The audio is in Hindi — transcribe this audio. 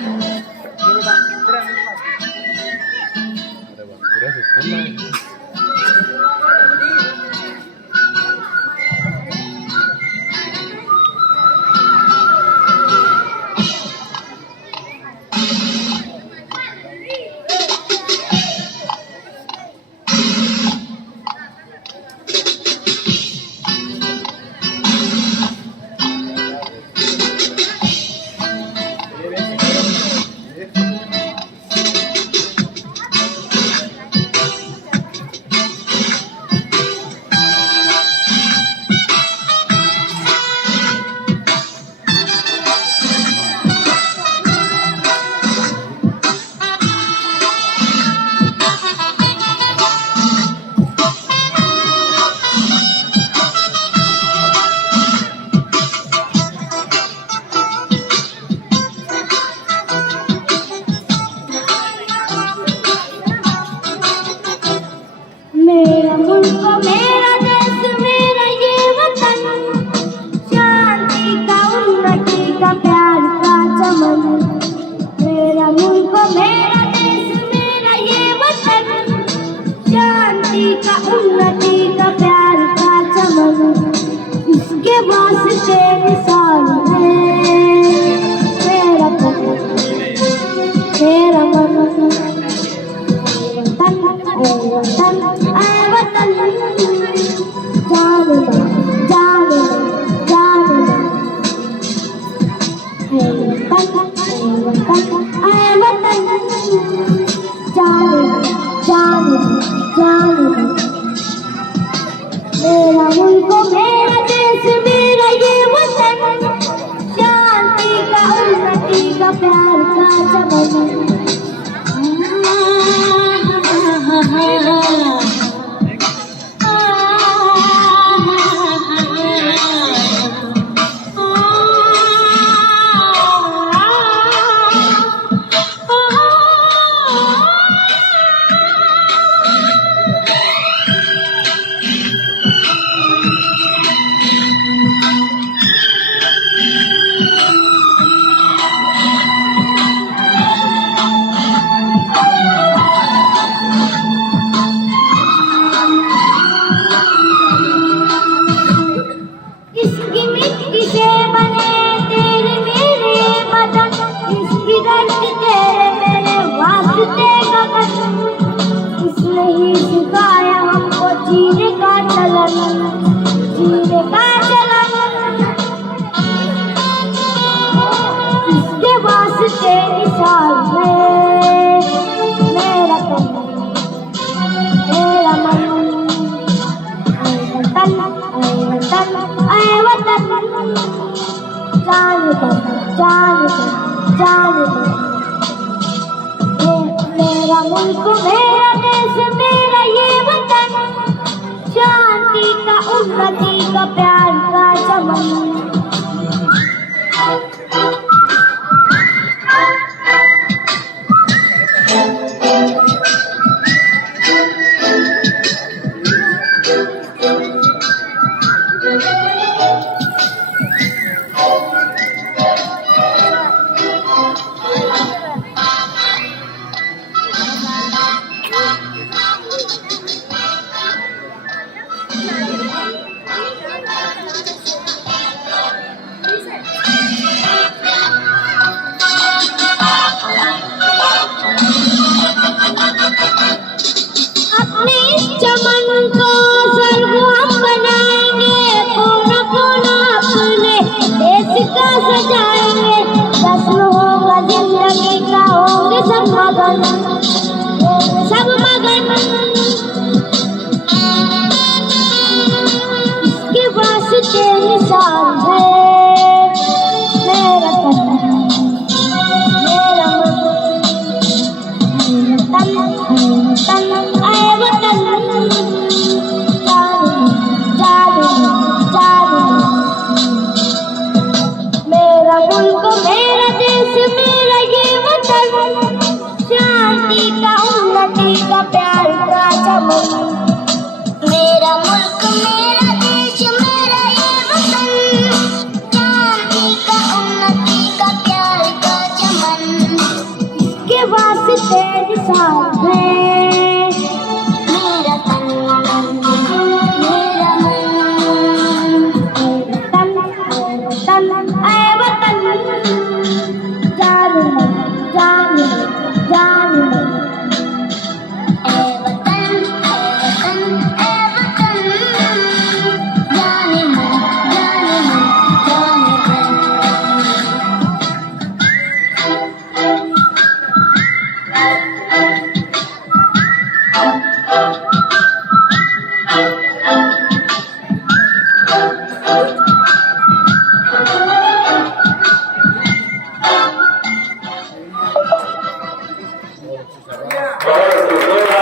Gracias. मेरा मुल्क मेरा देश मेरा ये वतन, शांति का उन्नति का प्यार का चमन। मेरा मुल्क मेरा देश मेरा ये वतन, शांति का उन्नति का प्यार का चमन। इसके वास्ते मिसाल है मेरा मन, मेरा मन। वतन जान जान जान है वतन जान जान जान। मेरा मुल्क मेरा देश मेरा ये वतन, शांति का उन्नति का प्यार का चमन। इसकी मिट्टी से बने तेरे मेरे बदन, इसकी धरती तेरे मेरे वास्ते गगन। इसने ही सिखाया हमको जीने का चलन, जीने का चलन। इसके वास्ते निशान में मेरा तन मेरा मन। वतन जान जान जान। मेरा मुल्क मेरा देश मेरा ये वतन, शांति का उन्नति का प्यार का चमन। तेरी शान है। मेरा तन मेरा मन, मेरा तन ऐ वतन, जान जान जान